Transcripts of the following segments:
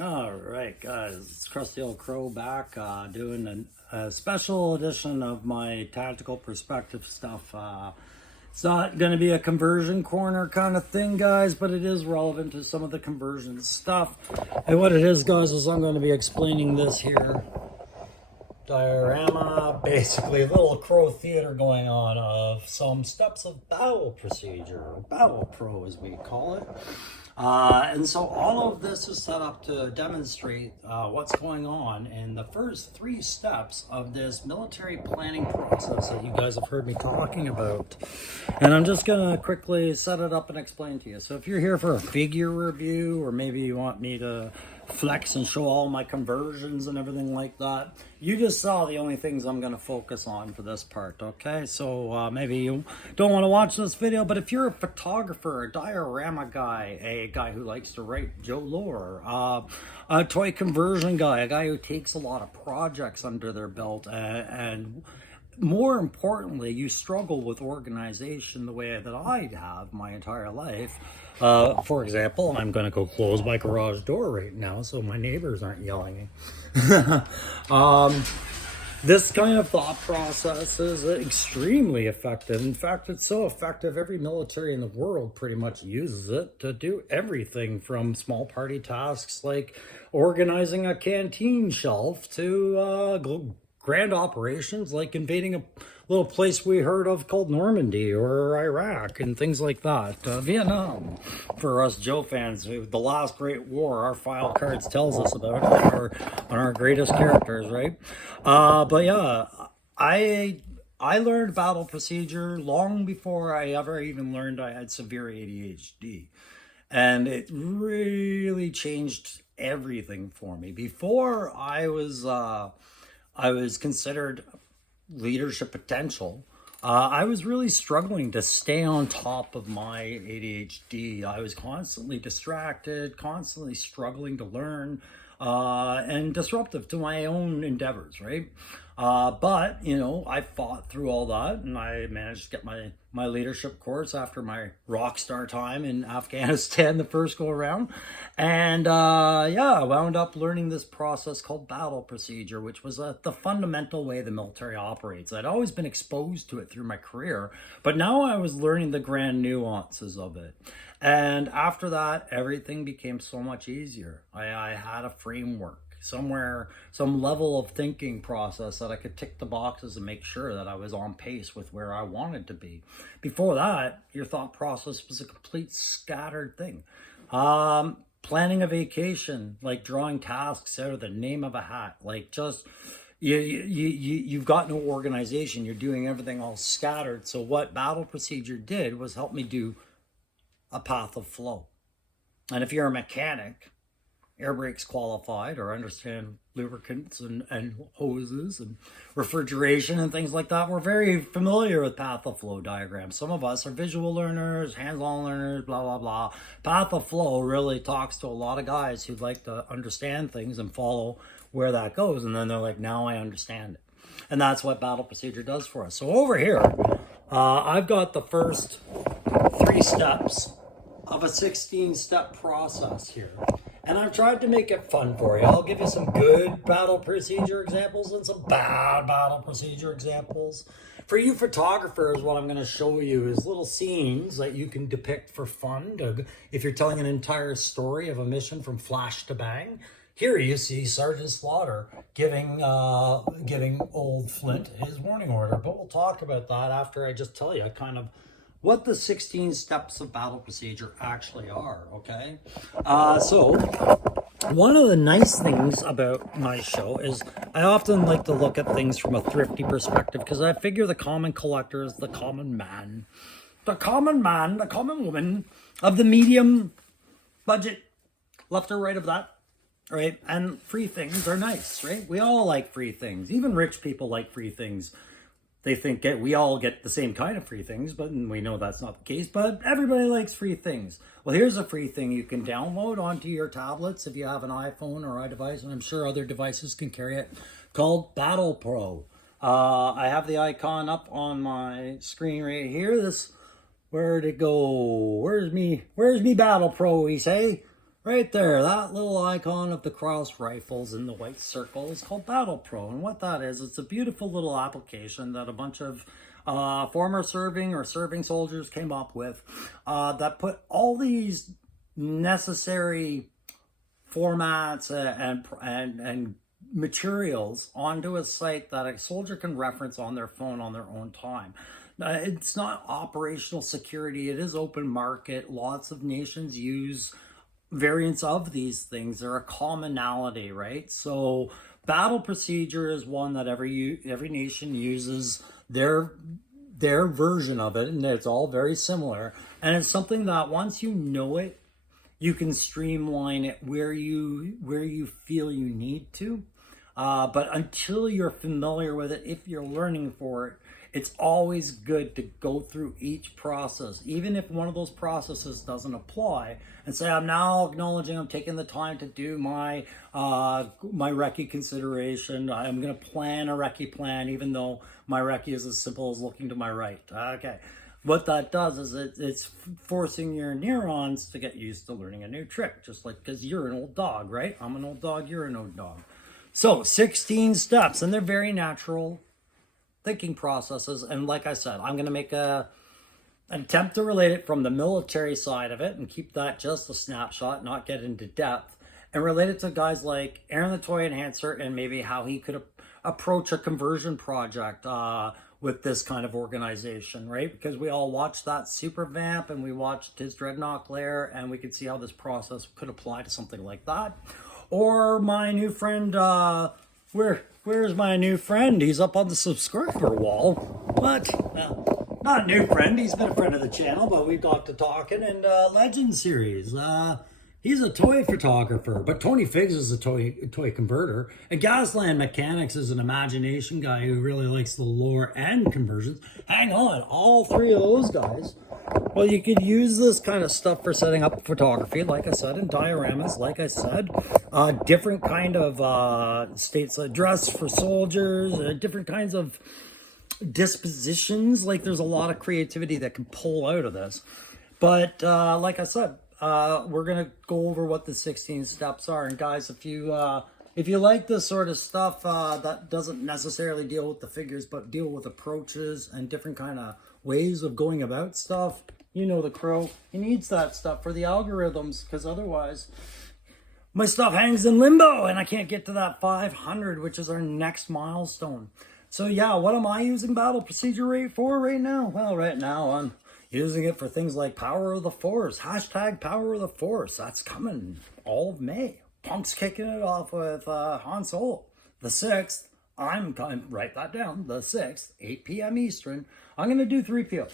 All right, guys, it's Crusty Old Crow back doing a special edition of my tactical perspective stuff. It's not going to be a conversion corner kind of thing, guys, but it is relevant to some of the conversion stuff. And what it is, guys, is I'm going to be explaining this here diorama, basically a little crow theater going on of some steps of battle procedure, or battle pro as we call it. And so all of this is set up to demonstrate what's going on in the first 3 steps of this military planning process that you guys have heard me talking about. And I'm just going to quickly set it up and explain to you. So if you're here for a figure review, or maybe you want me to flex and show all my conversions and everything like that, you just saw the only things I'm going to focus on for this part. Okay, so maybe you don't want to watch this video, but if you're a photographer, a diorama guy, a guy who likes to write Joe Lore, a toy conversion guy, a guy who takes a lot of projects under their belt, and more importantly, you struggle with organization the way that I have my entire life. For example, I'm going to go close my garage door right now so my neighbors aren't yelling. This kind of thought process is extremely effective. In fact, it's so effective, every military in the world pretty much uses it to do everything from small party tasks like organizing a canteen shelf to grand operations like invading a little place we heard of called Normandy or Iraq and things like that. Vietnam, for us Joe fans, the last great war our file cards tells us about on our greatest characters, right? But yeah, I learned battle procedure long before I ever even learned I had severe ADHD. And it really changed everything for me. Before I was considered leadership potential. I was really struggling to stay on top of my ADHD. I was constantly distracted, constantly struggling to learn, and disruptive to my own endeavors, right? But, you know, I fought through all that and I managed to get my leadership course after my rock star time in Afghanistan the first go around. And yeah, I wound up learning this process called battle procedure, which was the fundamental way the military operates. I'd always been exposed to it through my career, but now I was learning the grand nuances of it. And after that, everything became so much easier. I had a framework somewhere, some level of thinking process that I could tick the boxes and make sure that I was on pace with where I wanted to be. Before that, your thought process was a complete scattered thing. Planning a vacation, like drawing tasks out of the name of a hat, like just you've got no organization. You're doing everything all scattered. So what battle procedure did was help me do a path of flow. And if you're a mechanic, air brakes qualified, or understand lubricants and hoses and refrigeration and things like that, we're very familiar with path of flow diagrams. Some of us are visual learners, hands-on learners, blah, blah, blah. Path of flow really talks to a lot of guys who'd like to understand things and follow where that goes. And then they're like, now I understand it. And that's what battle procedure does for us. So over here, I've got the first 3 steps of a 16-step process here. And I've tried to make it fun for you. I'll give you some good battle procedure examples and some bad battle procedure examples. For you photographers, what I'm going to show you is little scenes that you can depict for fun. If you're telling an entire story of a mission from flash to bang. Here you see Sergeant Slaughter giving old Flint his warning order. But we'll talk about that after I just tell you kind of what the 16 steps of battle procedure actually are, okay? So one of the nice things about my show is I often like to look at things from a thrifty perspective, because I figure the common collector is the common man, the common woman of the medium budget, left or right of that, right? And free things are nice, right? We all like free things. Even rich people like free things. They think we all get the same kind of free things, but we know that's not the case. But everybody likes free things. Well, here's a free thing you can download onto your tablets if you have an iPhone or iDevice, and I'm sure other devices can carry it, called Battle Pro. I have the icon up on my screen right here. Where'd it go? Where's me Battle Pro, we say? Right there, that little icon of the cross rifles in the white circle is called Battle Pro. And what that is, it's a beautiful little application that a bunch of former serving or serving soldiers came up with that put all these necessary formats and materials onto a site that a soldier can reference on their phone on their own time. It's not operational security, it is open market. Lots of nations use variants of these things. They're a commonality, right? So battle procedure is one that every nation uses their version of it, and it's all very similar. And it's something that once you know it, you can streamline it where you feel you need to. But until you're familiar with it, if you're learning for it, it's always good to go through each process, even if one of those processes doesn't apply, and say, I'm now acknowledging I'm taking the time to do my recce consideration. I'm going to plan a recce plan, even though my recce is as simple as looking to my right. Okay. What that does is it's forcing your neurons to get used to learning a new trick, just like, because you're an old dog, right? I'm an old dog, you're an old dog. So 16 steps, and they're very natural thinking processes. And like I said, I'm going to make an attempt to relate it from the military side of it and keep that just a snapshot, not get into depth, and relate it to guys like Aaron the Toy Enhancer and maybe how he could approach a conversion project with this kind of organization, right? Because we all watched that Super Vamp and we watched his Dreadnought Lair, and we could see how this process could apply to something like that. Or my new friend, where's my new friend? He's up on the subscriber wall. What? Not a new friend. He's been a friend of the channel, but we got to talking in Legend series. He's a toy photographer, but Tony Figs is a toy converter. And Gasland Mechanics is an imagination guy who really likes the lore and conversions. Hang on, all three of those guys. Well, you could use this kind of stuff for setting up photography, like I said, in dioramas, like I said. Different kind of states of dress for soldiers, different kinds of dispositions. Like, there's a lot of creativity that can pull out of this. But like I said, we're gonna go over what the 16 steps are. And guys, if you like this sort of stuff that doesn't necessarily deal with the figures, but deal with approaches and different kind of ways of going about stuff, you know the crow. He needs that stuff for the algorithms, because otherwise my stuff hangs in limbo and I can't get to that 500, which is our next milestone. So yeah, what am I using battle procedure rate for right now? Well, right now I'm using it for things like Power of the Force, hashtag Power of the Force. That's coming all of May. Punk's kicking it off with Han Solo. The 6th, I'm going to write that down, the 6th, 8 p.m. Eastern. I'm going to do 3 p.m.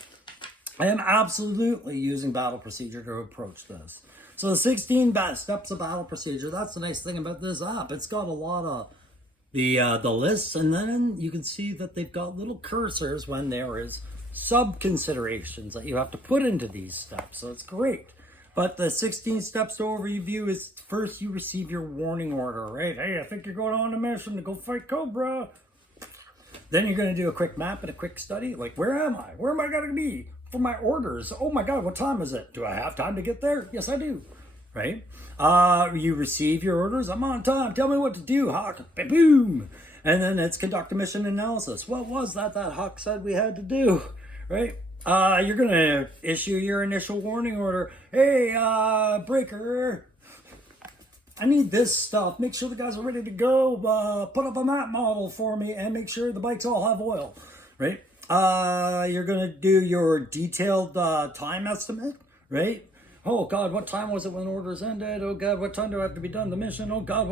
I am absolutely using battle procedure to approach this. So the 16 steps of battle procedure, that's the nice thing about this app. It's got a lot of the lists, and then you can see that they've got little cursors when there is sub-considerations that you have to put into these steps. So it's great. But the 16 steps to overview is, first you receive your warning order, right? Hey, I think you're going on a mission to go fight Cobra. Then you're going to do a quick map and a quick study. Like, where am I? Where am I going to be for my orders? Oh my God, what time is it? Do I have time to get there? Yes, I do. Right? You receive your orders. I'm on time. Tell me what to do, Hawk. Boom. And then it's conduct a mission analysis. What was that Hawk said we had to do? Right? You're going to issue your initial warning order. Hey, Breaker, I need this stuff. Make sure the guys are ready to go. Put up a map model for me and make sure the bikes all have oil, right? You're going to do your detailed time estimate, right? Oh God, what time was it when orders ended? Oh God, what time do I have to be done the mission? Oh God,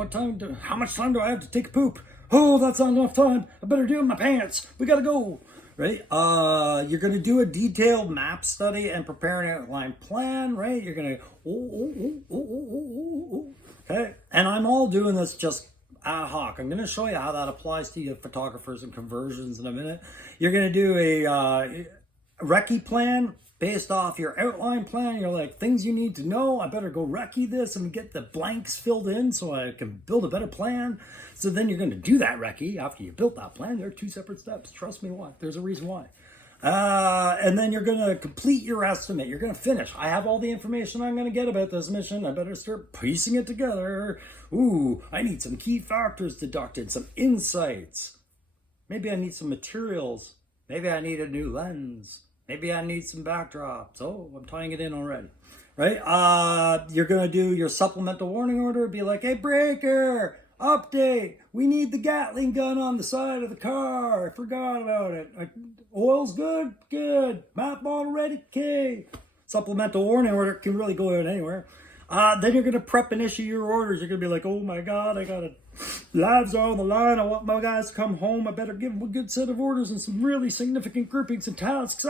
how much time do I have to take a poop? Oh, that's not enough time. I better do it in my pants. We got to go. Right? You're going to do a detailed map study and prepare an outline plan, right? You're going to, okay? And I'm all doing this just ad hoc. I'm going to show you how that applies to you photographers and conversions in a minute. You're going to do a recce plan based off your outline plan. You're like, things you need to know. I better go recce this and get the blanks filled in so I can build a better plan. So then you're going to do that recce after you built that plan. There are 2 separate steps. Trust me why. There's a reason why. And then you're going to complete your estimate. You're going to finish. I have all the information I'm going to get about this mission. I better start piecing it together. Ooh, I need some key factors deducted, some insights. Maybe I need some materials. Maybe I need a new lens. Maybe I need some backdrops. Oh, I'm tying it in already. Right? You're going to do your supplemental warning order. Be like, hey, breaker, update. We need the Gatling gun on the side of the car. I forgot about it. Oil's good? Good. Map model ready? Okay. Supplemental warning order can really go out anywhere. Then you're going to prep and issue your orders. You're going to be like, oh my God, I got it. Lives are on the line. I want my guys to come home. I better give them a good set of orders and some really significant groupings and tasks.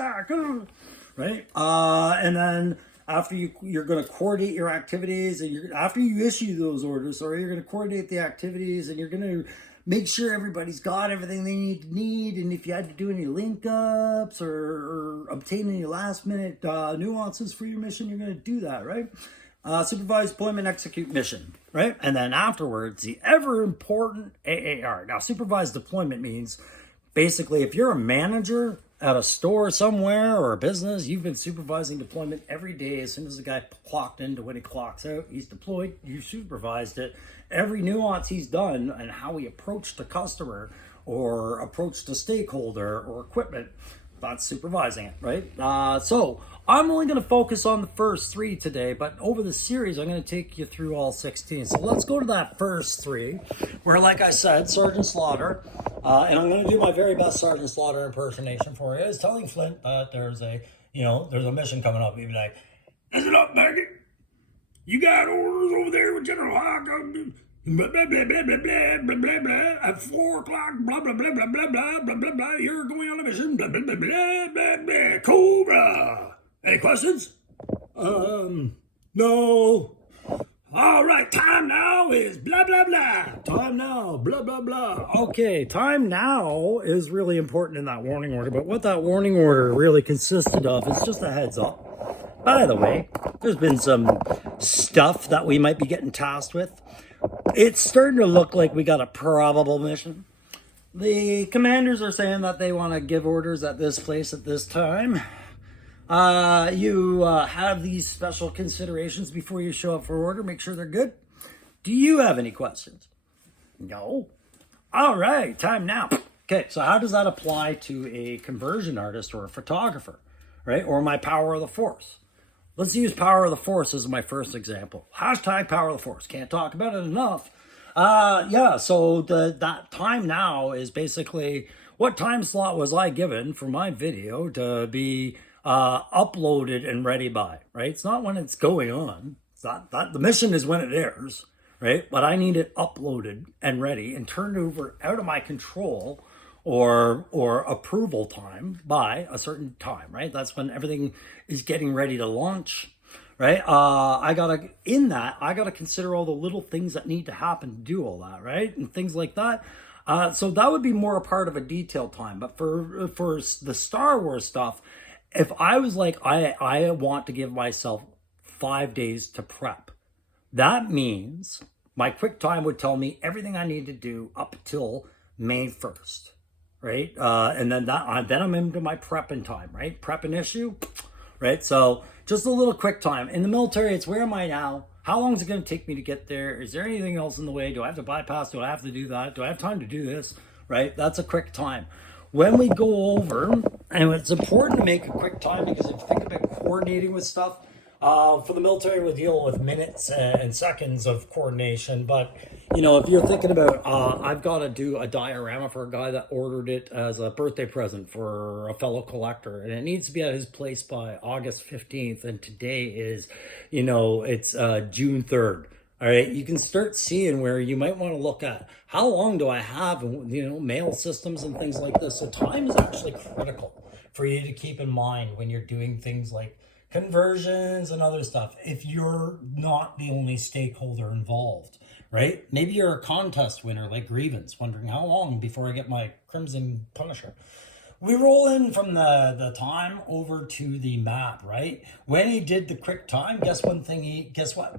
Right? And then after you're going to coordinate your activities, and after you issue those orders, or you're going to coordinate the activities, and you're going to make sure everybody's got everything they need. And if you had to do any link ups or obtain any last minute nuances for your mission, you're going to do that, right? Supervise, deployment, execute mission, right? And then afterwards, the ever important AAR. Now, supervised deployment means basically if you're a manager at a store somewhere or a business, you've been supervising deployment every day. As soon as the guy clocked in to when he clocks out, he's deployed, you supervised it. Every nuance he's done and how he approached the customer or approached a stakeholder or equipment, that's supervising it, right? So I'm only going to focus on the first 3 today, but over the series, I'm going to take you through all 16. So let's go to that first 3, where, like I said, Sergeant Slaughter, and I'm going to do my very best Sergeant Slaughter impersonation for you, is telling Flint that there's a mission coming up. He'd be like, listen up, Maggie. You got orders over there with General Hawk, blah, blah, blah, blah, blah, blah, blah, blah, blah, at 4 o'clock, blah, blah, blah, blah, blah, blah, blah, blah, blah, you're going on a mission, blah, blah, blah, blah, blah, blah, Cobra. Any questions? No. All right, time now is blah, blah, blah. Time now, blah, blah, blah. Okay, time now is really important in that warning order, but what that warning order really consisted of is just a heads up. By the way, there's been some stuff that we might be getting tasked with. It's starting to look like we got a probable mission. The commanders are saying that they want to give orders at this place at this time. You have these special considerations before you show up for order. Make sure they're good. Do you have any questions? No. All right, time now. Okay, so how does that apply to a conversion artist or a photographer, right? Or my power of the force? Let's use power of the force as my first example. Hashtag power of the force. Can't talk about it enough. So that time now is basically what time slot was I given for my video to be uploaded and ready by, right? It's not when it's going on. It's not that the mission is when it airs, right? But I need it uploaded and ready and turned over out of my control or approval time by a certain time, right? That's when everything is getting ready to launch, right? I gotta consider all the little things that need to happen to do all that, right? And things like that. So that would be more a part of a detailed time. But for the Star Wars stuff, if I was like, I want to give myself 5 days to prep, that means my quick time would tell me everything I need to do up till May 1st. Right? And then I'm into my prepping time, right? Prep an issue, right? So just a little quick time. In the military, it's where am I now? How long is it going to take me to get there? Is there anything else in the way? Do I have to bypass? Do I have to do that? Do I have time to do this? Right? That's a quick time. When we go over, and it's important to make a quick time because if you think about coordinating with stuff, for the military, we deal with minutes and seconds of coordination. But, if you're thinking about, I've got to do a diorama for a guy that ordered it as a birthday present for a fellow collector. And it needs to be at his place by August 15th. And today is, it's June 3rd. All right, you can start seeing where you might want to look at how long do I have, mail systems and things like this. So time is actually critical for you to keep in mind when you're doing things like conversions and other stuff. If you're not the only stakeholder involved, right? Maybe you're a contest winner like Grievance, wondering how long before I get my Crimson Punisher. We roll in from the time over to the map, right? When he did the quick time, guess what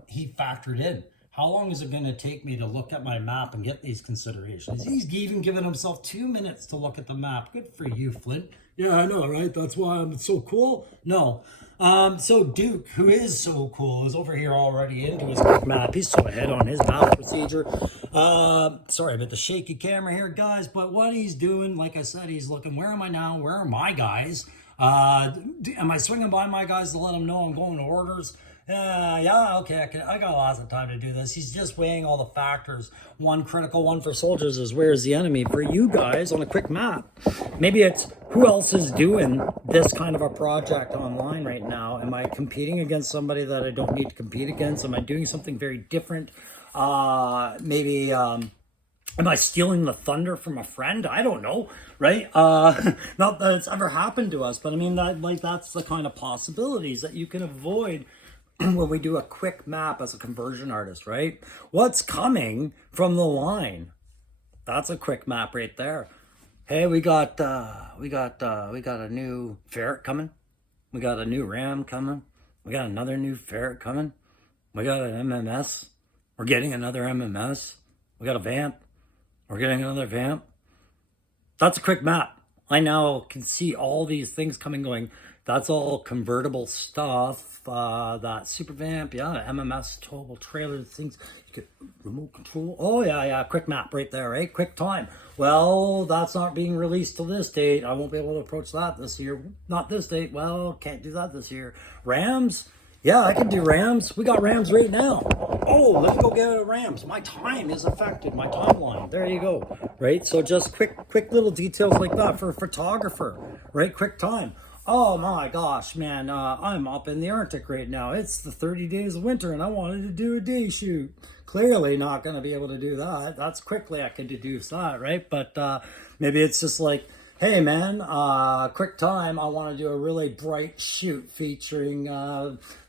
he factored in? How long is it going to take me to look at my map and get these considerations? He's even given himself 2 minutes to look at the map. Good for you, Flint. Yeah, I know, right? That's why I'm so cool. No. So Duke, who is so cool, is over here already into his quick map. He's so ahead on his map procedure. Sorry about the shaky camera here, guys. But what he's doing, like I said, he's looking, where am I now? Where are my guys? Am I swinging by my guys to let them know I'm going to orders? Yeah, okay, I got lots of time to do this. He's just weighing all the factors. One critical one for soldiers is where's the enemy? For you guys on a quick map, maybe it's who else is doing this kind of a project online right now? Am I competing against somebody that I don't need to compete against? Am I doing something very different? Maybe am I stealing the thunder from a friend? I don't know, right? Not that it's ever happened to us, but I mean, that's the kind of possibilities that you can avoid when we do a quick map as a conversion artist, right? What's coming from the line? That's a quick map right there. Hey, we got a new ferret coming. We got a new ram coming. We got another new ferret coming. We got an MMS. We're getting another MMS. We got a vamp. We're getting another vamp. That's a quick map. I now can see all these things coming going. That's all convertible stuff. That super vamp, yeah, MMS, towable trailer, things. You could remote control. Oh yeah, quick map right there, right? Quick time. Well, that's not being released till this date. I won't be able to approach that this year. Not this date. Well, can't do that this year. Rams. Yeah, I can do Rams. We got Rams right now. Oh, let me go get a Rams. My time is affected, my timeline. There you go, right? So just quick little details like that for a photographer, right? Quick time. Oh my gosh, man, I'm up in the Arctic right now. It's the 30 days of winter and I wanted to do a day shoot. Clearly not going to be able to do that. That's quickly I could deduce that, right? But maybe it's just like, hey man, quick time, I want to do a really bright shoot featuring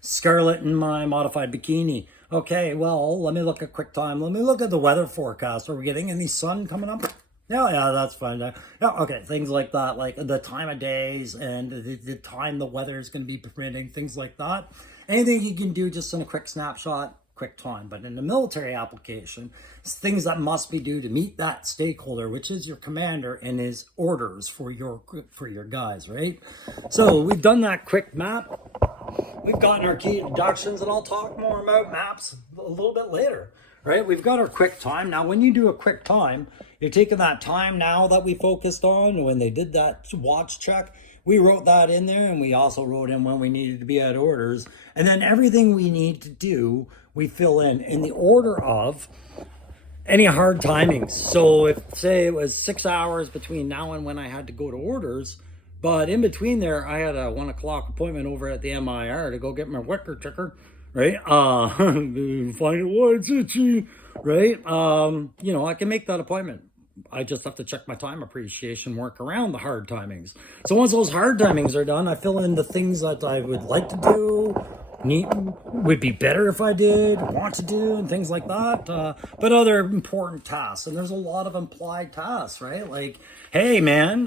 Scarlett in my modified bikini. Okay, well, let me look at quick time. Let me look at the weather forecast. Are we getting any sun coming up? Yeah, that's fine. Yeah, okay, things like that, like the time of days and the time the weather is going to be permitting, things like that. Anything you can do just in a quick snapshot, quick time. But in the military application, it's things that must be due to meet that stakeholder, which is your commander and his orders for your guys, right? So we've done that quick map. We've gotten our key deductions, and I'll talk more about maps a little bit later. Right, we've got our quick time. Now, when you do a quick time, you're taking that time now that we focused on when they did that watch check. We wrote that in there, and we also wrote in when we needed to be at orders. And then everything we need to do, we fill in the order of any hard timings. So if, say, it was 6 hours between now and when I had to go to orders, but in between there, I had a 1 o'clock appointment over at the MIR to go get my wicker ticker. Right? Find it why it's itchy. Right? You know, I can make that appointment. I just have to check my time appreciation, work around the hard timings. So once those hard timings are done, I fill in the things that I would like to do, would be better if I did, want to do, and things like that. But other important tasks, and there's a lot of implied tasks, right? Like, hey man,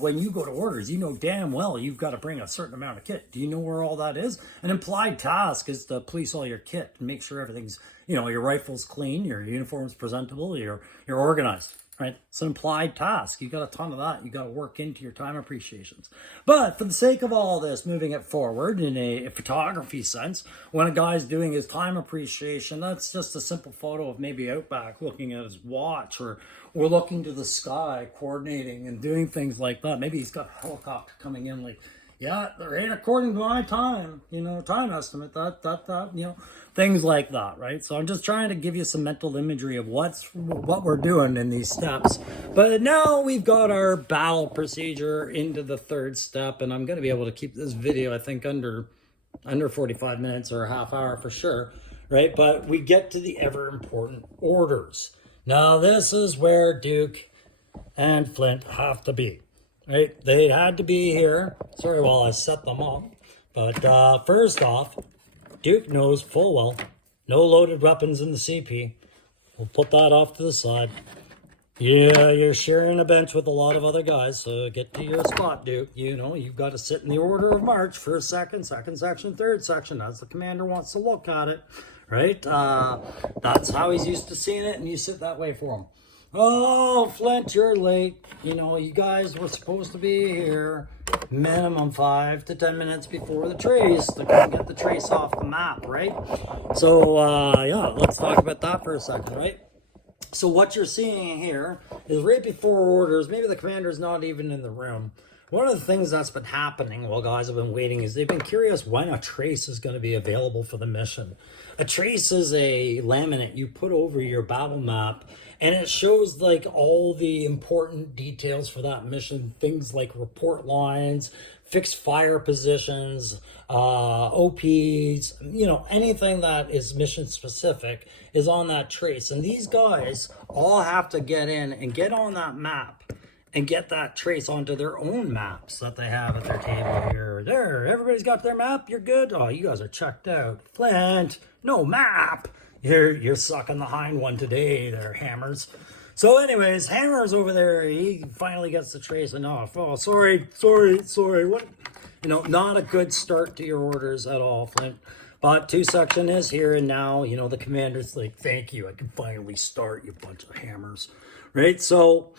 when you go to orders, you know damn well you've got to bring a certain amount of kit. Do you know where all that is? An implied task is to police all your kit and make sure everything's, you know, your rifle's clean, your uniform's presentable, you're organized. Right? It's an implied task. You got a ton of that. You got to work into your time appreciations. But for the sake of all this, moving it forward in a photography sense, when a guy's doing his time appreciation, that's just a simple photo of maybe out back looking at his watch or looking to the sky, coordinating and doing things like that. Maybe he's got a helicopter coming in like, yeah, right according to my time, you know, time estimate, that, you know, things like that, right? So I'm just trying to give you some mental imagery of what we're doing in these steps. But now we've got our battle procedure into the third step, and I'm going to be able to keep this video, I think, under 45 minutes or a half hour for sure, right? But we get to the ever important orders. Now this is where Duke and Flint have to be. Right, they had to be here. Sorry while I set them up. But first off, Duke knows full well, no loaded weapons in the CP. We'll put that off to the side. Yeah, you're sharing a bench with a lot of other guys, so get to your spot, Duke. You know, you've got to sit in the order of march, first, second section, third section, as the commander wants to look at it. right? That's how he's used to seeing it, and you sit that way for him. Oh, Flint, you're late. You know, you guys were supposed to be here minimum 5 to 10 minutes before the trace to get the trace off the map, right? So, yeah, let's talk about that for a second, right? So what you're seeing here is right before orders, maybe the commander's not even in the room. One of the things that's been happening while guys have been waiting is they've been curious when a trace is going to be available for the mission. A trace is a laminate you put over your battle map, and it shows like all the important details for that mission, things like report lines, fixed fire positions, OPs, you know, anything that is mission specific is on that trace. And these guys all have to get in and get on that map and get that trace onto their own maps that they have at their table here. There, everybody's got their map. You're good. Oh, you guys are checked out. Flint, no map. You're sucking the hind one today there, Hammers. So anyways, Hammers over there, he finally gets the trace and off. Oh, sorry. What? You know, not a good start to your orders at all, Flint. But 2 section is here and now. You know, the commander's like, thank you. I can finally start, you bunch of Hammers. Right? So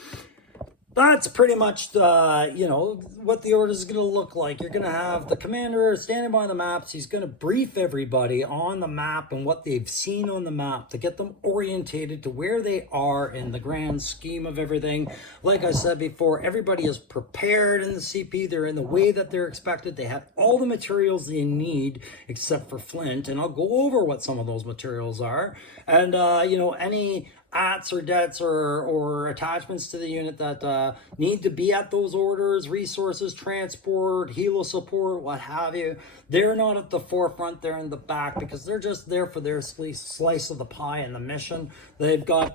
that's pretty much, you know, what the order is going to look like. You're going to have the commander standing by the maps. He's going to brief everybody on the map and what they've seen on the map to get them orientated to where they are in the grand scheme of everything. Like I said before, everybody is prepared in the CP. They're in the way that they're expected. They have all the materials they need except for Flint. And I'll go over what some of those materials are. And, you know, any ats or debts or attachments to the unit that need to be at those orders, resources, transport, helo support, what have you. They're not at the forefront, they're in the back because they're just there for their slice of the pie in the mission. They've got,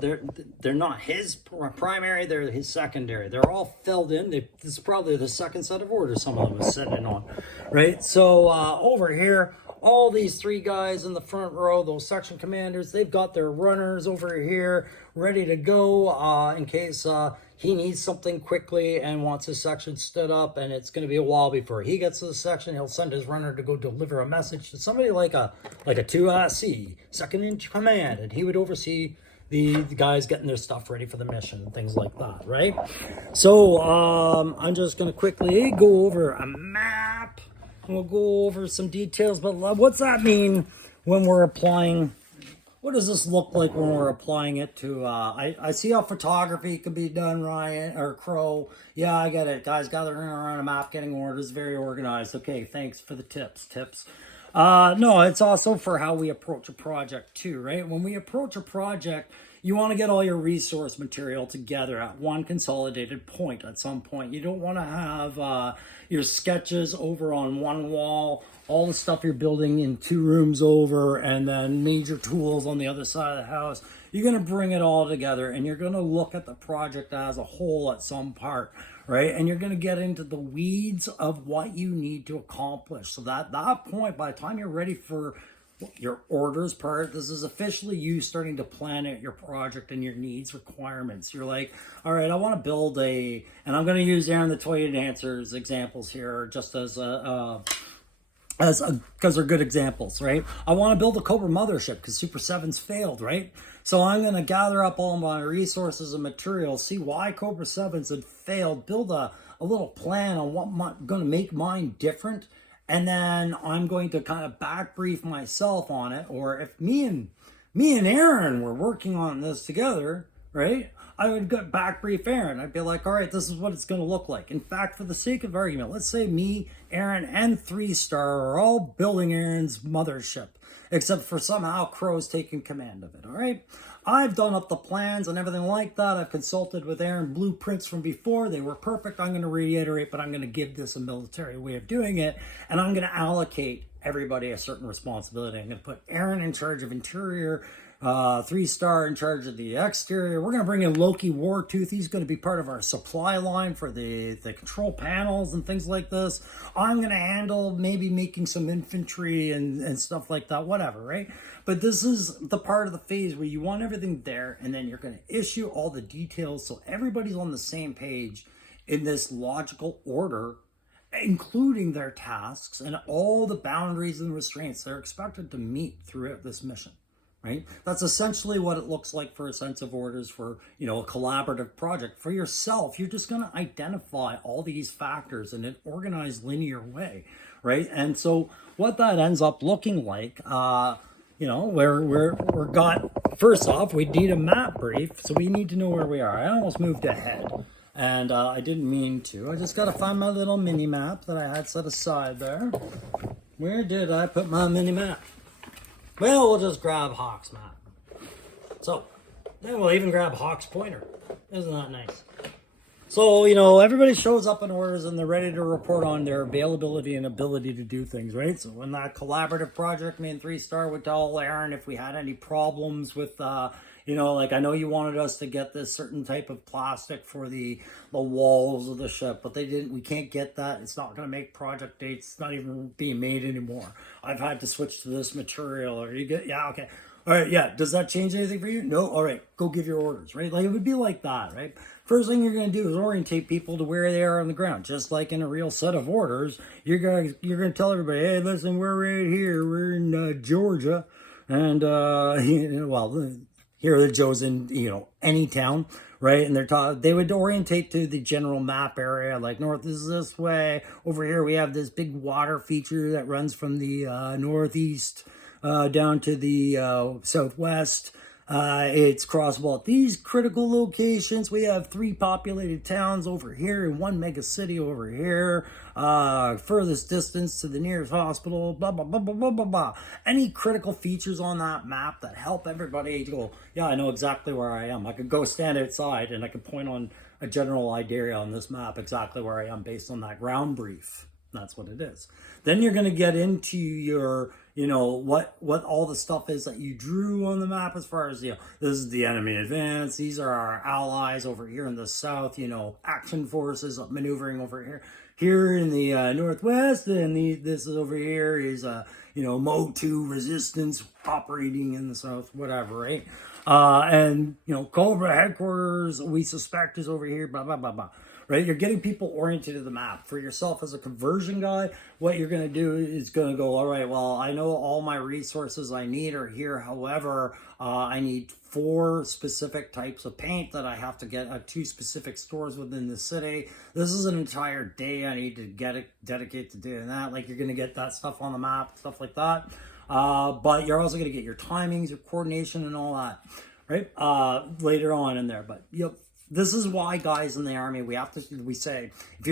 they're not his primary, they're his secondary. They're all filled in. This is probably the second set of orders some of them are sitting on, right? So over here, all these 3 guys in the front row, those section commanders, they've got their runners over here ready to go in case he needs something quickly and wants his section stood up, and it's going to be a while before he gets to the section. He'll send his runner to go deliver a message to somebody like a 2C, second in command, and he would oversee the guys getting their stuff ready for the mission and things like that, right? So I'm just going to quickly go over a map. We'll go over some details, but what's that mean when we're applying? What does this look like when we're applying it to, I see how photography could be done, Ryan, or Crow. Yeah, I get it. Guys gathering around a map, getting orders, very organized. Okay, thanks for the tips. No, it's also for how we approach a project too, right? When we approach a project, you want to get all your resource material together at one consolidated point at some point. You don't want to have your sketches over on one wall, all the stuff you're building in 2 rooms over, and then major tools on the other side of the house. You're going to bring it all together, and you're going to look at the project as a whole at some part, right? And you're going to get into the weeds of what you need to accomplish. So that point, by the time you're ready for your orders part, this is officially you starting to plan out your project and your needs requirements. You're like, all right, I want to build and I'm going to use Aaron the Toy Dancers examples here just as because they're good examples, right? I want to build a Cobra mothership because Super 7's failed, right? So I'm going to gather up all my resources and materials, see why Cobra 7's had failed, build a little plan on what I'm going to make mine different, and then I'm going to kind of back brief myself on it. Or if me and Aaron were working on this together, right, I would go back brief Aaron. I'd be like, all right, this is what it's going to look like. In fact, for the sake of argument, let's say me, Aaron, and 3-Star are all building Aaron's mothership, except for somehow Crow's taking command of it, all right? I've done up the plans and everything like that. I've consulted with Aaron blueprints from before. They were perfect. I'm going to reiterate, but I'm going to give this a military way of doing it, and I'm going to allocate everybody a certain responsibility. I'm going to put Aaron in charge of interior, 3-Star in charge of the exterior. We're going to bring in Loki Wartooth. He's going to be part of our supply line for the control panels and things like this. I'm going to handle maybe making some infantry and stuff like that, whatever, right? But this is the part of the phase where you want everything there, and then you're going to issue all the details so everybody's on the same page in this logical order. including their tasks and all the boundaries and restraints they're expected to meet throughout this mission. Right? That's essentially what it looks like for a sense of orders for, a collaborative project. For yourself, you're just going to identify all these factors in an organized linear way, right? And so what that ends up looking like, we're got, first off, we need a map brief, so we need to know where we are. I almost moved ahead, and I didn't mean to. I just got to find my little mini map that I had set aside there. Where did I put my mini map? Well, we'll just grab Hawk's map. So, then we'll even grab Hawk's pointer. Isn't that nice? So, everybody shows up in orders and they're ready to report on their availability and ability to do things, right? So when that collaborative project, me and 3-Star would tell Aaron if we had any problems with, like I know you wanted us to get this certain type of plastic for the walls of the ship, but we can't get that. It's not going to make project dates. It's not even being made anymore. I've had to switch to this material. Or yeah, okay. All right, yeah. Does that change anything for you? No? All right, go give your orders, right? Like it would be like that, right? First thing you're going to do is orientate people to where they are on the ground. Just like in a real set of orders, you're going to tell everybody, hey, listen, we're right here. We're in Georgia. And, here the Joe's in, any town, right? And they would orientate to the general map area, like north is this way. Over here, we have this big water feature that runs from the northeast down to the southwest. It's crossable at these critical locations. We have 3 populated towns over here and 1 mega city over here. Furthest distance to the nearest hospital, blah, blah, blah, blah, blah, blah, blah. Any critical features on that map that help everybody to go, yeah, I know exactly where I am. I could go stand outside and I could point on a general idea on this map exactly where I am based on that ground brief. That's what it is. Then you're going to get into your, what all the stuff is that you drew on the map as far as, this is the enemy advance. These are our allies over here in the south, action forces maneuvering over here. Here in the northwest, and this is over here is, Mode 2 resistance operating in the south, whatever, right? And, Cobra headquarters, we suspect is over here, blah, blah, blah, blah. Right? You're getting people oriented to the map. For yourself as a conversion guy, what you're going to do is going to go, all right, well, I know all my resources I need are here. However, I need 4 specific types of paint that I have to get at 2 specific stores within the city. This is an entire day I need to dedicate to doing that. Like you're going to get that stuff on the map, stuff like that. But you're also going to get your timings, your coordination and all that, right? Later on in there. But this is why, guys, in the Army, we say, if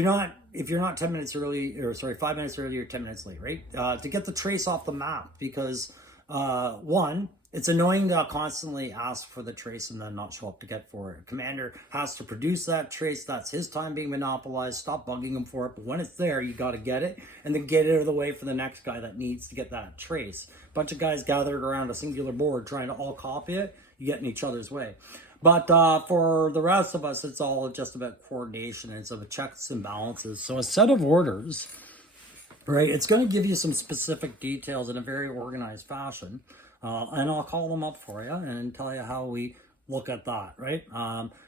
you're not 10 minutes early, or sorry, 5 minutes early or 10 minutes late, right? To get the trace off the map, because one, it's annoying to constantly ask for the trace and then not show up to get for it. Commander has to produce that trace. That's his time being monopolized. Stop bugging him for it. But when it's there, you got to get it and then get it out of the way for the next guy that needs to get that trace. Bunch of guys gathered around a singular board trying to all copy it. You get in each other's way. But for the rest of us, it's all just about coordination and it's about checks and balances. So a set of orders, right, it's going to give you some specific details in a very organized fashion. And I'll call them up for you and tell you how we look at that, right?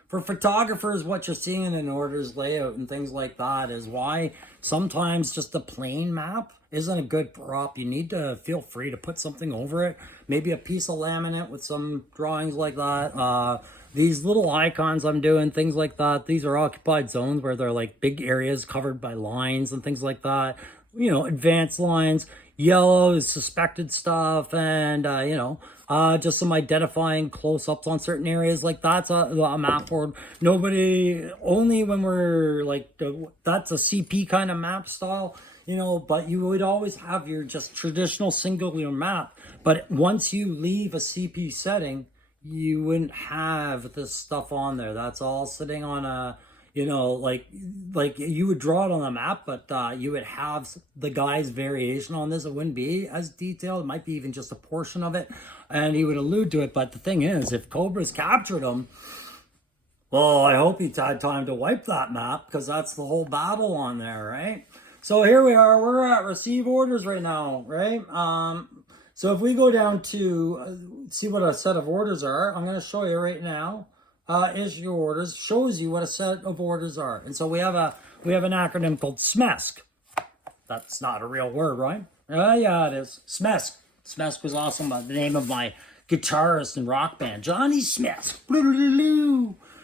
For photographers, what you're seeing in an orders layout and things like that is why sometimes just a plain map isn't a good prop. You need to feel free to put something over it. Maybe a piece of laminate with some drawings like that. These little icons I'm doing, things like that, these are occupied zones where they're like big areas covered by lines and things like that. Advanced lines. Yellow is suspected stuff, and just some identifying close-ups on certain areas. Like that's a map board. Only when we're like, that's a CP kind of map style, but you would always have your just traditional singular map. But once you leave a CP setting, you wouldn't have this stuff on there. That's all sitting on a, like you would draw it on a map, but you would have the guy's variation on this. It wouldn't be as detailed. It might be even just a portion of it, and he would allude to it. But the thing is, if Cobra's captured him, well, I hope he had time to wipe that map, because that's the whole battle on there, right? So here we are. We're at receive orders right now, right? So if we go down to see what a set of orders are, I'm going to show you right now. Issue orders shows you what a set of orders are, and so we have an acronym called SMESC. That's not a real word, right? Yeah, it is. Smesk. Smesk was awesome. The name of my guitarist and rock band, Johnny Smesk.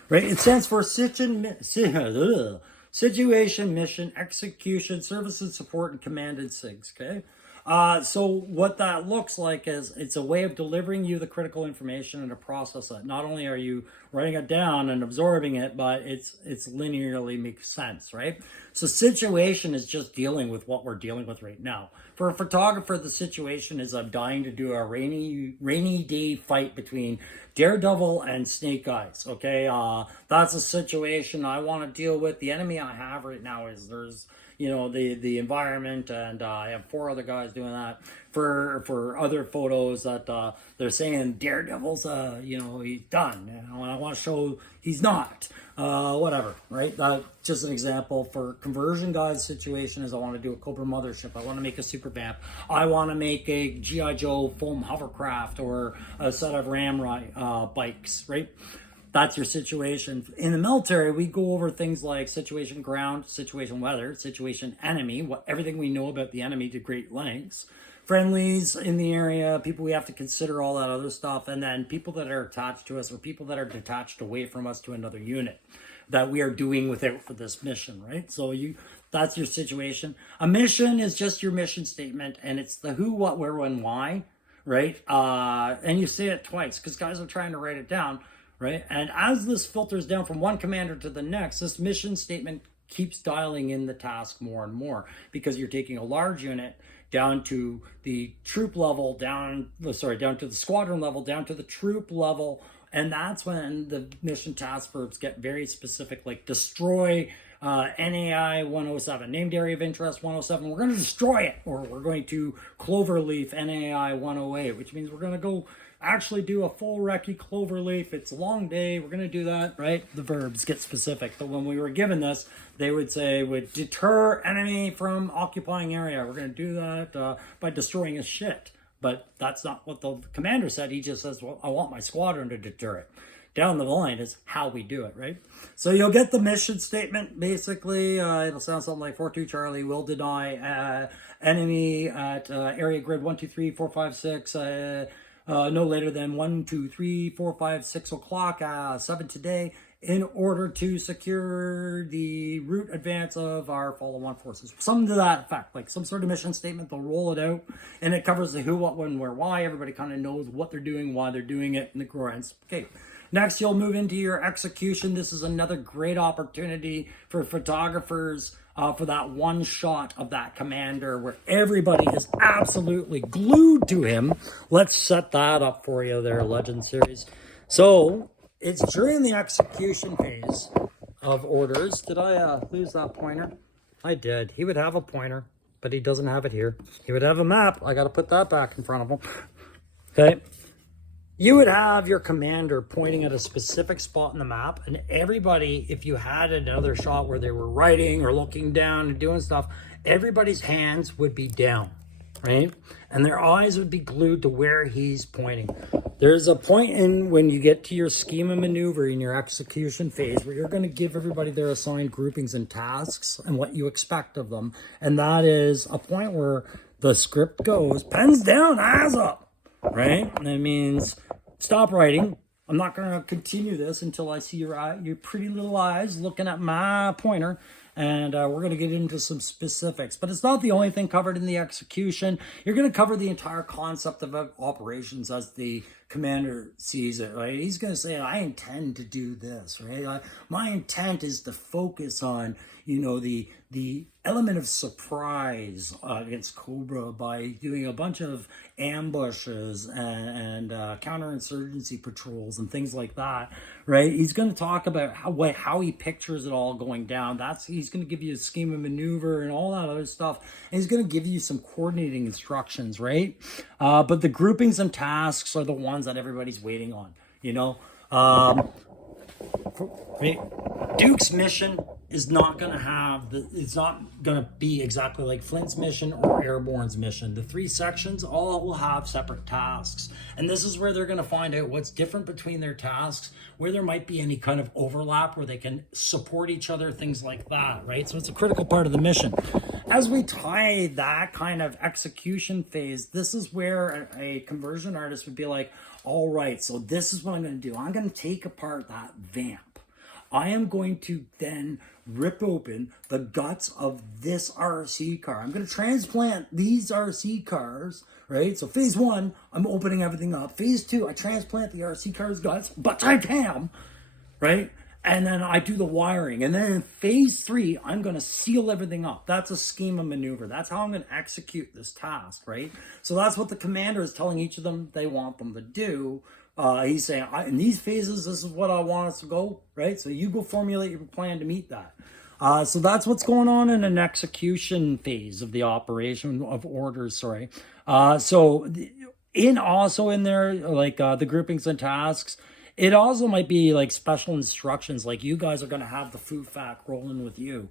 Right? It stands for situation, mission, execution, service and support, and command and SIGs. Okay. So what that looks like is it's a way of delivering you the critical information and to process it. Not only are you writing it down and absorbing it, but it's linearly makes sense, right? So situation is just dealing with what we're dealing with right now. For a photographer, the situation is I'm dying to do a rainy day fight between Daredevil and Snake Eyes. Okay, that's a situation I want to deal with. The enemy I have right now is there's the environment, and I have 4 other guys doing that for other photos that they're saying Daredevil's he's done, and I want to show he's not, whatever, right? Just an example. For conversion guys situation is I want to do a Cobra mothership, I want to make a super vamp, I want to make a GI Joe foam hovercraft or a set of ramrod bikes, right? That's your situation. In the military, we go over things like situation ground, situation weather, situation enemy, everything we know about the enemy to great lengths, friendlies in the area, people we have to consider, all that other stuff, and then people that are attached to us or people that are detached away from us to another unit that we are doing without for this mission, right? So that's your situation. A mission is just your mission statement, and it's the who, what, where, when, why, right? And you say it twice because guys are trying to write it down. Right? And as this filters down from one commander to the next, this mission statement keeps dialing in the task more and more because you're taking a large unit down to the troop level, down to the squadron level, down to the troop level. And that's when the mission task verbs get very specific, like destroy NAI 107, named area of interest 107. We're going to destroy it, or we're going to cloverleaf NAI 108, which means we're going to go actually do a full recce cloverleaf. It's a long day. We're going to do that, right? The verbs get specific. But when we were given this, they would say, would deter enemy from occupying area. We're going to do that by destroying his shit. But that's not what the commander said. He just says, well, I want my squadron to deter it. Down the line is how we do it, right? So you'll get the mission statement. Basically, it'll sound something like 4-2 Charlie will deny enemy at area grid 1, 2, 3, 4, 5, 6, no later than 1, 2, 3, 4, 5, 6 o'clock, 7 today, in order to secure the route advance of our follow-on forces. Something to that effect, like some sort of mission statement. They'll roll it out, and it covers the who, what, when, where, why. Everybody kind of knows what they're doing, why they're doing it, and the grants. Okay. Next, you'll move into your execution. This is another great opportunity for photographers for that one shot of that commander where everybody is absolutely glued to him. Let's set that up for you there, Legend Series. So it's during the execution phase of orders. Did I lose that pointer? I did. He would have a pointer, but he doesn't have it here. He would have a map. I got to put that back in front of him. Okay. You would have your commander pointing at a specific spot in the map, and everybody, if you had another shot where they were writing or looking down and doing stuff, everybody's hands would be down, right? And their eyes would be glued to where he's pointing. There's a point in when you get to your schema maneuver in your execution phase where you're going to give everybody their assigned groupings and tasks and what you expect of them. And that is a point where the script goes, pens down, eyes up, right? And that means stop writing. I'm not going to continue this until I see your pretty little eyes looking at my pointer. And we're going to get into some specifics. But it's not the only thing covered in the execution. You're going to cover the entire concept of operations as the commander sees it, right? He's going to say, I intend to do this, right? My intent is to focus on, the element of surprise against Cobra by doing a bunch of ambushes and counterinsurgency patrols and things like that, right? He's going to talk about how he pictures it all going down. He's going to give you a scheme of maneuver and all that other stuff. And he's going to give you some coordinating instructions, right? But the groupings and tasks are the ones that everybody's waiting on, Duke's mission is not going to it's not going to be exactly like Flint's mission or Airborne's mission. The 3 sections all will have separate tasks. And this is where they're going to find out what's different between their tasks, where there might be any kind of overlap where they can support each other, things like that, right? So it's a critical part of the mission. as we tie that kind of execution phase, this is where a conversion artist would be like, all right, so this is what I'm going to do. I'm going to take apart that vamp. I am going to then rip open the guts of this RC car. I'm going to transplant these RC cars, right? So phase one, I'm opening everything up. Phase two, I transplant the RC car's guts, but titanium, right? And then I do the wiring. And then in phase three, I'm going to seal everything up. That's a schema maneuver. That's how I'm going to execute this task, right? So that's what the commander is telling each of them they want them to do. He's saying, in these phases, this is what I want us to go, right? So you go formulate your plan to meet that. So that's what's going on in an execution phase of the operation of orders, sorry. So also in there, like the groupings and tasks, it also might be like special instructions, like you guys are going to have the foo fac rolling with you.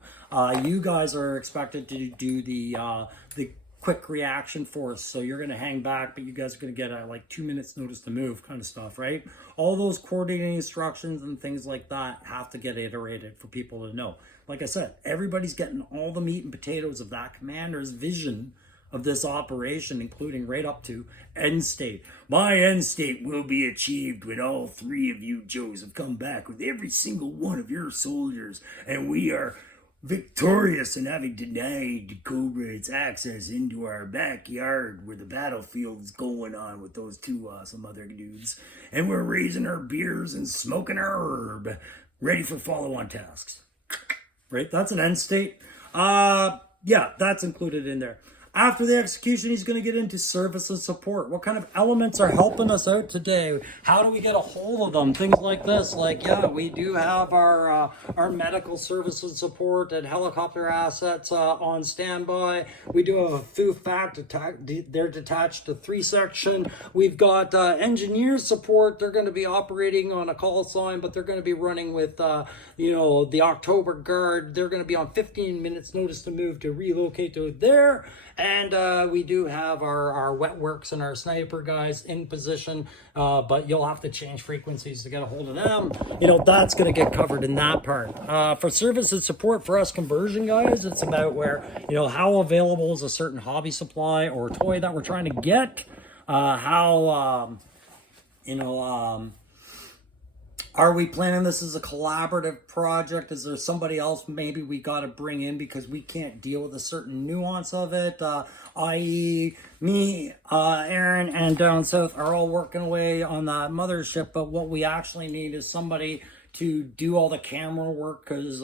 You guys are expected to do the quick reaction force, so you're going to hang back, but you guys are going to get like 2 minutes notice to move kind of stuff, right? All those coordinating instructions and things like that have to get iterated for people to know. Like I said, everybody's getting all the meat and potatoes of that commander's vision of this operation, including right up to end state. My end state will be achieved when all three of you Joes have come back with every single one of your soldiers, and we are victorious in having denied Cobra its access into our backyard where the battlefield's going on with those two awesome other dudes. And we're raising our beers and smoking our herb, ready for follow-on tasks. Right? That's an end state. Yeah, that's included in there. After the execution, he's going to get into service and support. What kind of elements are helping us out today? How do we get a hold of them? Things like this. Like, yeah, we do have our medical service and support and helicopter assets on standby. We do have a foo fac. They're detached to 3-section. We've got engineer support. They're going to be operating on a call sign, but they're going to be running with, the October Guard. They're going to be on 15 minutes notice to move to relocate to there. And we do have our wet works and our sniper guys in position, but you'll have to change frequencies to get a hold of them. That's going to get covered in that part. For service and support for us conversion guys, it's about where, how available is a certain hobby supply or toy that we're trying to get. Are we planning this as a collaborative project? Is there somebody else maybe we got to bring in because we can't deal with a certain nuance of it? I.e. me, Aaron, and down south are all working away on that mothership, but what we actually need is somebody to do all the camera work because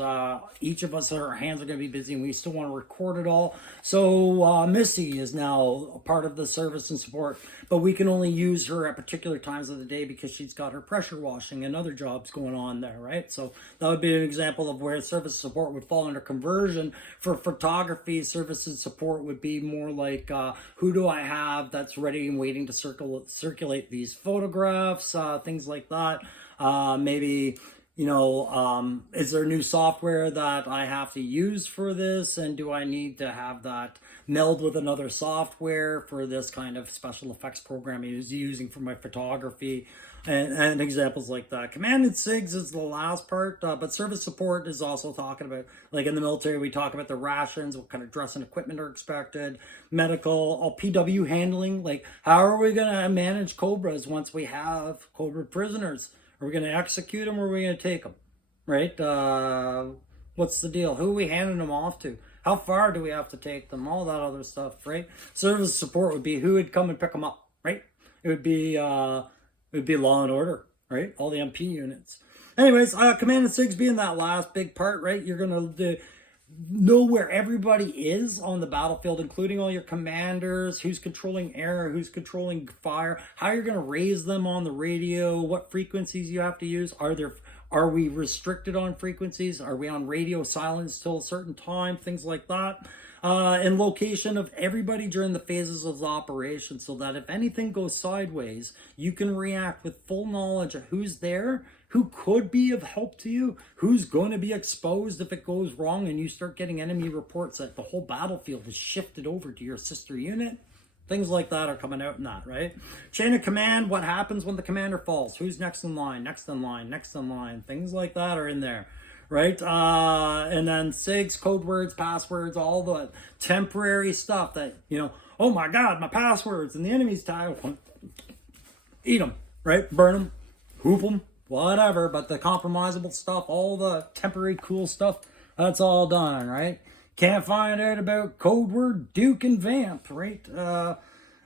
each of us, our hands are going to be busy and we still want to record it all. So Missy is now a part of the service and support, but we can only use her at particular times of the day because she's got her pressure washing and other jobs going on there, right? So that would be an example of where service support would fall under conversion. For photography, service and support would be more like who do I have that's ready and waiting to circulate these photographs, things like that. Maybe, is there new software that I have to use for this? And do I need to have that meld with another software for this kind of special effects program I'm using for my photography? And examples like that. Command and SIGs is the last part, but service support is also talking about, like in the military, we talk about the rations, what kind of dress and equipment are expected, medical, all PW handling, like how are we going to manage Cobras once we have Cobra prisoners? Are we going to execute them or are we going to take them, right? What's the deal? Who are we handing them off to? How far do we have to take them? All that other stuff, right? Service support would be who would come and pick them up, right? It would be law and order, right? All the MP units. Anyways, command and SIGs being that last big part, right? You're going to know where everybody is on the battlefield, including all your commanders, who's controlling air, who's controlling fire, how you're going to raise them on the radio, what frequencies you have to use. Are we restricted on frequencies? Are we on radio silence till a certain time? Things like that. And location of everybody during the phases of the operation so that if anything goes sideways, you can react with full knowledge of who's there, who could be of help to you, who's going to be exposed if it goes wrong and you start getting enemy reports that the whole battlefield is shifted over to your sister unit. Things like that are coming out in that, right? Chain of command, what happens when the commander falls? Who's next in line, next in line, next in line? Things like that are in there, right? And then SIGs, code words, passwords, all the temporary stuff that, oh my God, my passwords and the enemy's tile. Eat them, right? Burn them, hoop them, whatever. But the compromisable stuff, all the temporary cool stuff, that's all done, right? Can't find out about code word, Duke, and Vamp, right?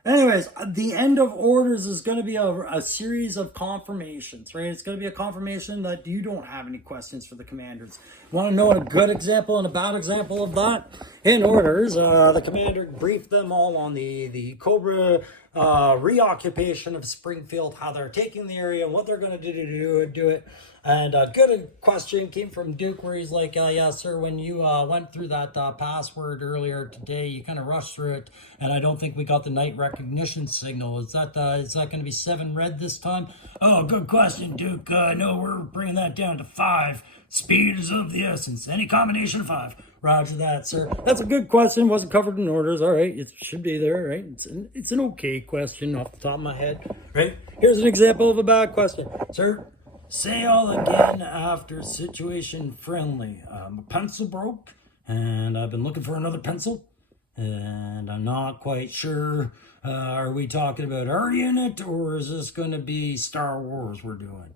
Anyways, the end of orders is going to be a series of confirmations, right? It's going to be a confirmation that you don't have any questions for the commanders. Want to know a good example and a bad example of that? In orders, the commander briefed them all on the Cobra reoccupation of Springfield, how they're taking the area, and what they're going to do it. And a good question came from Duke where he's like, yeah, sir, when you went through that password earlier today, you kind of rushed through it, and I don't think we got the night recognition signal. Is that going to be 7 red this time? Oh, good question, Duke. No, we're bringing that down to 5. Speed is of the essence. Any combination of 5. Roger that, sir. That's a good question. Wasn't covered in orders. All right, it should be there, right? It's an okay question off the top of my head, right? Here's an example of a bad question. Sir, say all again after situation friendly. My pencil broke, and I've been looking for another pencil, and I'm not quite sure. Are we talking about our unit, or is this going to be Star Wars we're doing?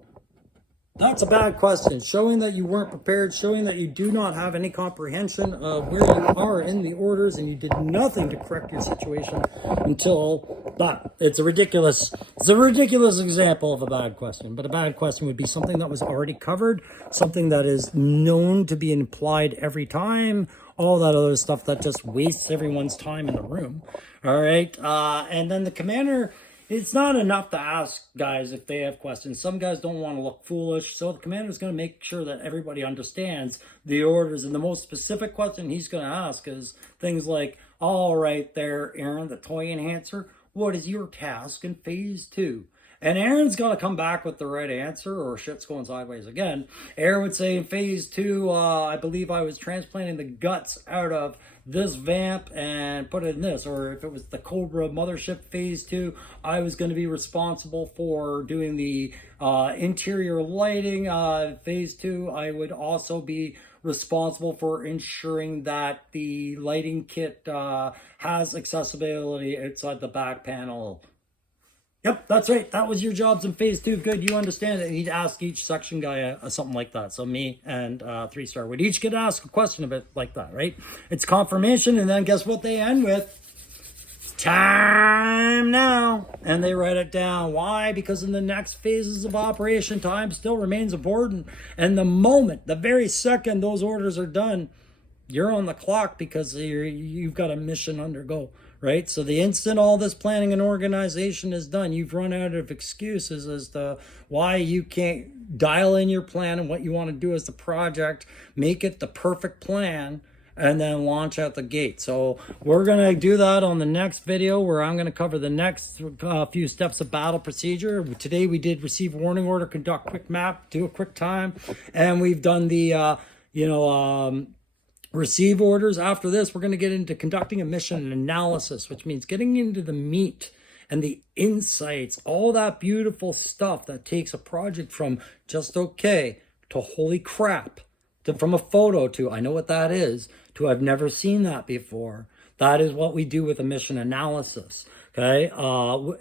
That's a bad question, showing that you weren't prepared, showing that you do not have any comprehension of where you are in the orders, and you did nothing to correct your situation until that. It's a ridiculous example of a bad question, but a bad question would be something that was already covered, something that is known to be implied every time, all that other stuff that just wastes everyone's time in the room. All right, and then the commander... It's not enough to ask guys if they have questions. Some guys don't want to look foolish, so the commander's going to make sure that everybody understands the orders. And the most specific question he's going to ask is things like, all right there, Aaron, the toy enhancer, what is your task in phase 2? And Aaron's got to come back with the right answer, or shit's going sideways again. Aaron would say in phase 2, I believe I was transplanting the guts out of this vamp and put it in this. Or if it was the Cobra mothership phase 2, I was going to be responsible for doing the interior lighting. Phase 2, I would also be responsible for ensuring that the lighting kit has accessibility outside the back panel. Yep, that's right. That was your jobs in phase 2. Good, you understand it. He'd ask each section guy something like that. So me and 3-star would each get asked a question of it like that, right? It's confirmation, and then guess what they end with? Time now. And they write it down. Why? Because in the next phases of operation, time still remains important. And the moment, the very second those orders are done, you're on the clock because you've got a mission undergo. Right? So the instant all this planning and organization is done, you've run out of excuses as to why you can't dial in your plan and what you want to do as the project, make it the perfect plan, and then launch out the gate. So we're going to do that on the next video, where I'm going to cover the next few steps of battle procedure. Today we did receive warning order, conduct quick map, do a quick time, and we've done the, receive orders. After this, we're going to get into conducting a mission analysis, which means getting into the meat and the insights, all that beautiful stuff that takes a project from just okay to holy crap, to from a photo to I know what that is, to I've never seen that before. That is what we do with a mission analysis. Okay,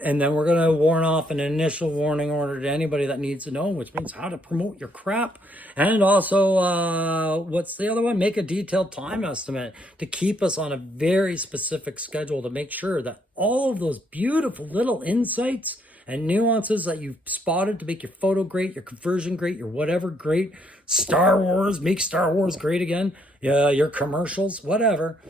and then we're going to warn off an initial warning order to anybody that needs to know, which means how to promote your crap. And also, what's the other one? Make a detailed time estimate to keep us on a very specific schedule to make sure that all of those beautiful little insights and nuances that you've spotted to make your photo great, your conversion great, your whatever great, Star Wars, make Star Wars great again, your commercials, whatever.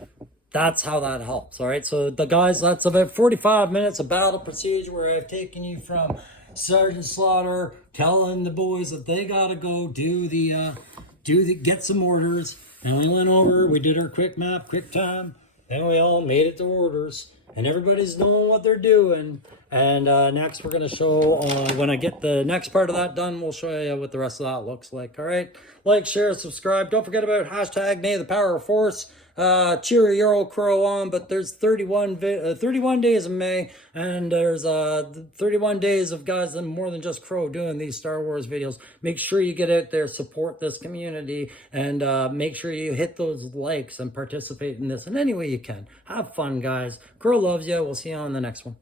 That's how that helps. All right. So the guys, that's about 45 minutes of battle procedure where I've taken you from Sergeant Slaughter telling the boys that they got to go get some orders. And we went over, we did our quick map, quick time. Then we all made it to orders. and everybody's knowing what they're doing. And next we're going to show, when I get the next part of that done, we'll show you what the rest of that looks like. All right, like, share, subscribe. Don't forget about hashtag Nay the Power of Force. Cheer your old crow on. But there's 31 days of May, and there's 31 days of guys and more than just Crow doing these Star Wars videos. Make sure you get out there, support this community, and make sure you hit those likes and participate in this in any way you can. Have fun, guys. Crow loves you. We'll see you on the next one.